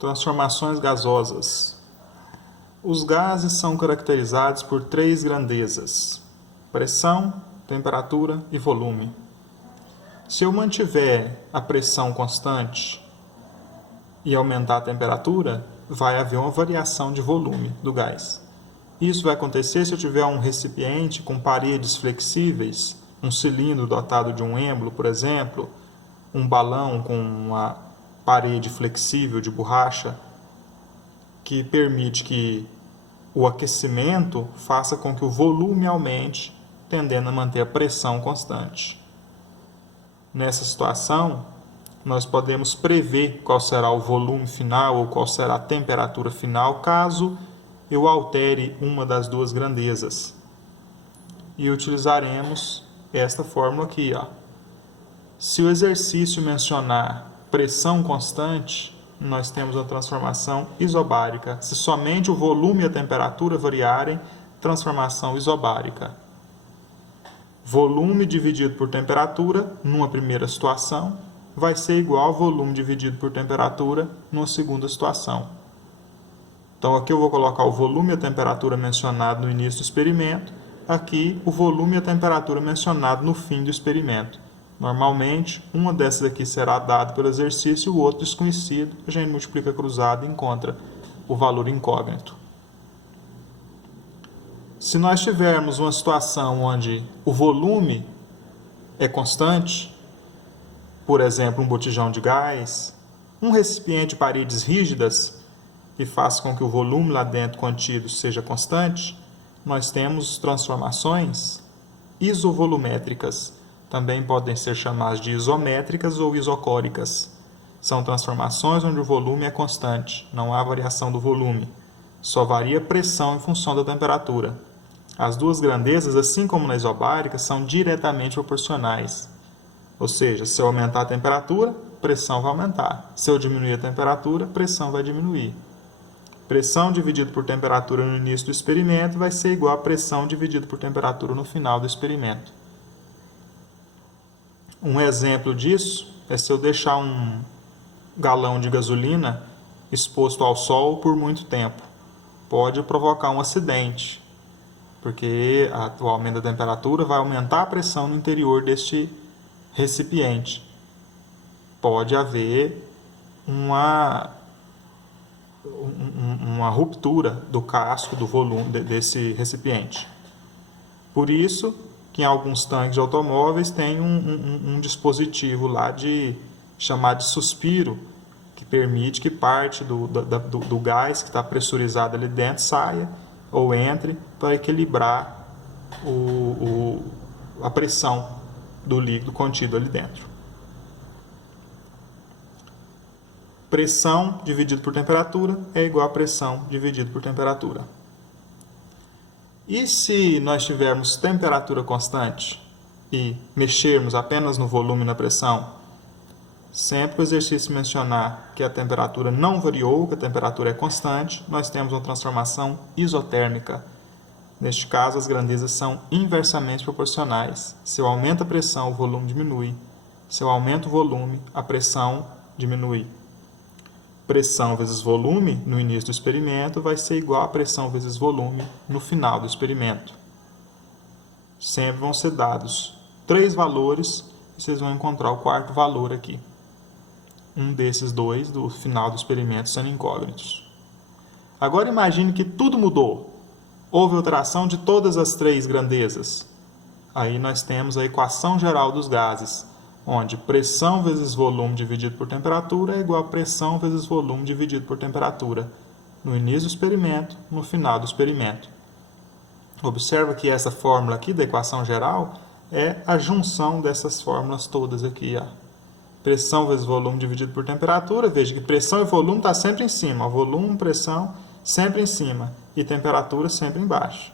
Transformações gasosas. Os gases são caracterizados por 3 grandezas: pressão, temperatura e volume. Se eu mantiver a pressão constante e aumentar a temperatura, vai haver uma variação de volume do gás. Isso vai acontecer se eu tiver um recipiente com paredes flexíveis, um cilindro dotado de um êmbolo, por exemplo, um balão com uma parede flexível de borracha, que permite que o aquecimento faça com que o volume aumente, tendendo a manter a pressão constante. Nessa situação, nós podemos prever qual será o volume final ou qual será a temperatura final, caso eu altere uma das duas grandezas. E utilizaremos esta fórmula aqui. Se o exercício mencionar pressão constante, nós temos a transformação isobárica. Se somente o volume e a temperatura variarem, transformação isobárica. Volume dividido por temperatura, numa primeira situação, vai ser igual ao volume dividido por temperatura, numa segunda situação. Então, aqui eu vou colocar o volume e a temperatura mencionado no início do experimento, aqui o volume e a temperatura mencionado no fim do experimento. Normalmente, uma dessas aqui será dada pelo exercício e o outro desconhecido. A gente multiplica cruzado e encontra o valor incógnito. Se nós tivermos uma situação onde o volume é constante, por exemplo, um botijão de gás, um recipiente de paredes rígidas, que faz com que o volume lá dentro contido seja constante, nós temos transformações isovolumétricas. Também podem ser chamadas de isométricas ou isocóricas. São transformações onde o volume é constante, não há variação do volume. Só varia a pressão em função da temperatura. As duas grandezas, assim como na isobárica, são diretamente proporcionais. Ou seja, se eu aumentar a temperatura, pressão vai aumentar. Se eu diminuir a temperatura, pressão vai diminuir. Pressão dividida por temperatura no início do experimento vai ser igual a pressão dividida por temperatura no final do experimento. Um exemplo disso é se eu deixar um galão de gasolina exposto ao sol por muito tempo. Pode provocar um acidente, porque o aumento da temperatura vai aumentar a pressão no interior deste recipiente. Pode haver uma ruptura do casco, do volume desse recipiente. Por isso que em alguns tanques de automóveis tem um dispositivo lá chamado de suspiro, que permite que parte do gás que está pressurizado ali dentro saia ou entre para equilibrar a pressão do líquido contido ali dentro. Pressão dividido por temperatura é igual a pressão dividido por temperatura. E se nós tivermos temperatura constante e mexermos apenas no volume e na pressão, sempre que o exercício mencionar que a temperatura não variou, que a temperatura é constante, nós temos uma transformação isotérmica. Neste caso, as grandezas são inversamente proporcionais. Se eu aumento a pressão, o volume diminui. Se eu aumento o volume, a pressão diminui. Pressão vezes volume no início do experimento vai ser igual a pressão vezes volume no final do experimento. Sempre vão ser dados 3 valores e vocês vão encontrar o quarto valor aqui. Um desses dois do final do experimento sendo incógnitos. Agora imagine que tudo mudou. Houve alteração de todas as 3 grandezas. Aí nós temos a equação geral dos gases, onde pressão vezes volume dividido por temperatura é igual a pressão vezes volume dividido por temperatura, no início do experimento, no final do experimento. Observa que essa fórmula aqui da equação geral é a junção dessas fórmulas todas aqui. Pressão vezes volume dividido por temperatura, veja que pressão e volume está sempre em cima, volume, pressão sempre em cima e temperatura sempre embaixo.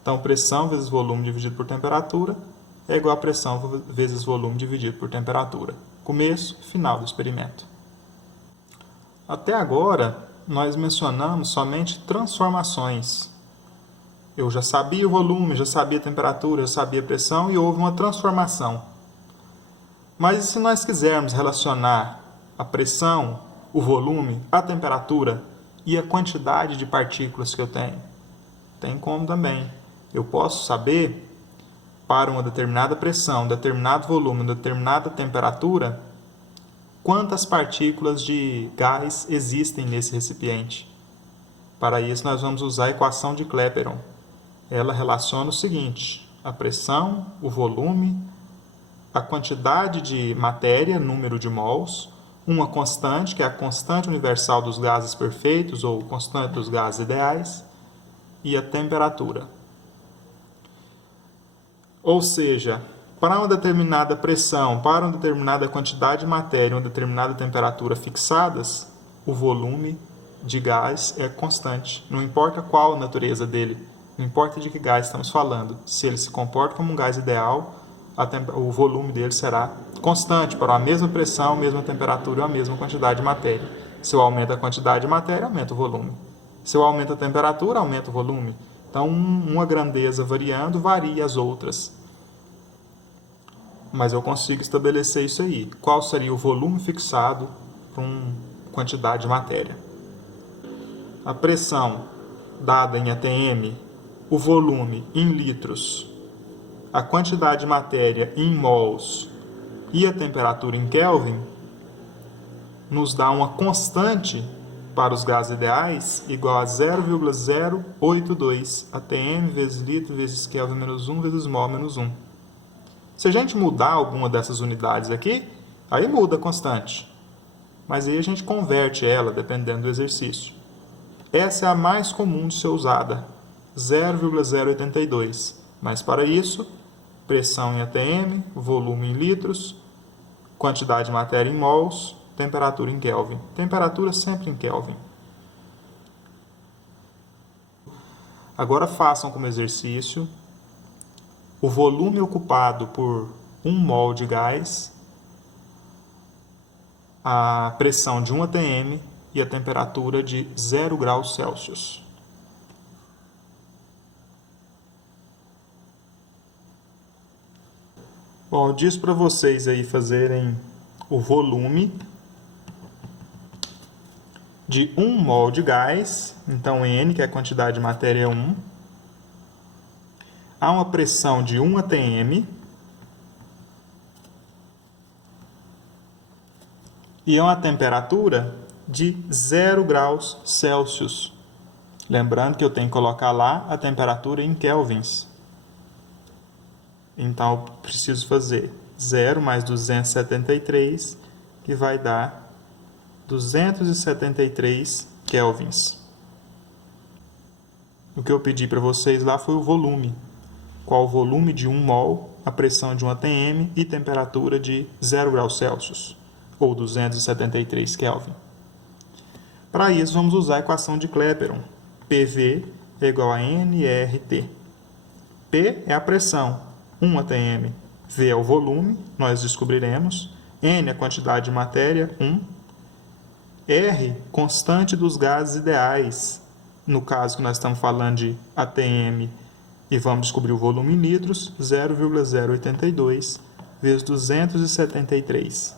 Então, pressão vezes volume dividido por temperatura é igual a pressão vezes volume dividido por temperatura. Começo e final do experimento. Até agora, nós mencionamos somente transformações. Eu já sabia o volume, já sabia a temperatura, já sabia a pressão e houve uma transformação. Mas e se nós quisermos relacionar a pressão o volume, a temperatura e a quantidade de partículas que eu tenho? Tem como também. Eu posso saber, para uma determinada pressão, determinado volume, determinada temperatura, quantas partículas de gás existem nesse recipiente. Para isso, nós vamos usar a equação de Clapeyron. Ela relaciona o seguinte: a pressão, o volume, a quantidade de matéria, número de mols, uma constante, que é a constante universal dos gases perfeitos ou constante dos gases ideais, e a temperatura. Ou seja, para uma determinada pressão, para uma determinada quantidade de matéria, uma determinada temperatura fixadas, o volume de gás é constante. Não importa qual a natureza dele, não importa de que gás estamos falando. Se ele se comporta como um gás ideal, o volume dele será constante para a mesma pressão, a mesma temperatura, a mesma quantidade de matéria. Se eu aumento a quantidade de matéria, aumenta o volume. Se eu aumento a temperatura, aumenta o volume. Então, uma grandeza variando varia as outras. Mas eu consigo estabelecer isso aí. Qual seria o volume fixado para uma quantidade de matéria? A pressão dada em atm, o volume em litros, a quantidade de matéria em mols e a temperatura em Kelvin nos dá uma constante para os gases ideais igual a 0,082 atm vezes litro vezes Kelvin menos 1 vezes mol menos 1. Se a gente mudar alguma dessas unidades aqui, aí muda a constante. Mas aí a gente converte ela dependendo do exercício. Essa é a mais comum de ser usada, 0,082. Mas para isso, pressão em atm, volume em litros, quantidade de matéria em mols, temperatura em Kelvin. Temperatura sempre em Kelvin. Agora façam como exercício o volume ocupado por 1 mol de gás, a pressão de 1 atm e a temperatura de 0 graus Celsius. Bom, eu disse para vocês aí fazerem o volume de 1 mol de gás, então N, que é a quantidade de matéria, é 1. Há uma pressão de 1 atm e uma temperatura de 0 graus Celsius. Lembrando que eu tenho que colocar lá a temperatura em kelvins. Então, eu preciso fazer 0 mais 273, que vai dar 273 kelvins. O que eu pedi para vocês lá foi o volume. Qual o volume de 1 mol, a pressão de 1 atm e temperatura de 0 graus Celsius, ou 273 Kelvin. Para isso, vamos usar a equação de Clapeyron. PV é igual a nRT. P é a pressão, 1 atm. V é o volume, nós descobriremos. N é a quantidade de matéria, 1. R, constante dos gases ideais. No caso que nós estamos falando de atm e vamos descobrir o volume em litros, 0,082 vezes 273.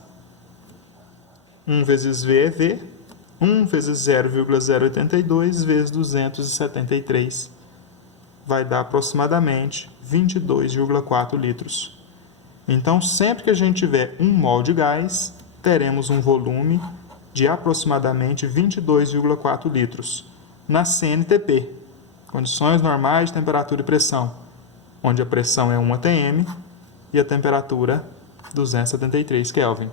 1 vezes V é V. 1 vezes 0,082 vezes 273 vai dar aproximadamente 22,4 litros. Então, sempre que a gente tiver 1 mol de gás, teremos um volume de aproximadamente 22,4 litros na CNTP, condições normais de temperatura e pressão, onde a pressão é 1 atm e a temperatura 273 Kelvin.